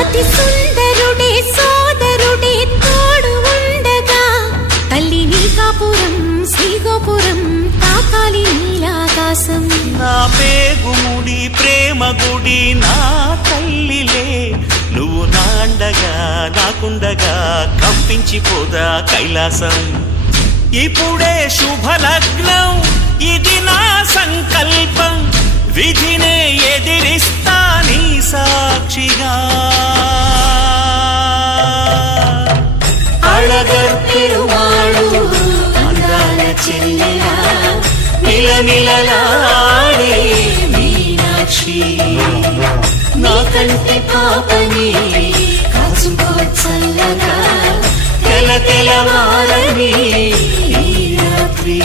అతి సుందరుడే సోదరుడే తోడు ఉండగా తల్లి నీ కాపురం శ్రీగోపురం తాకాలి నీలాకాశం. నా పేగుముడి ప్రేమ గుడి నా తల్లిలే నువ్వు నాండగా నాకుండగా కంపించిపోదా కైలాసం. ఇప్పుడే శుభలగ్నం ఇది నా సంకల్పం విధినే ఎదిరిస్తా నీ సాక్షిగా. అళగర్ పెరుమాళు అందాల చెల్లెలా నిలనిలలాడే మీనాక్షి నా కంటి పాపని కాచుకో చల్లగా తెల తెలవారని ఈ రాత్రి.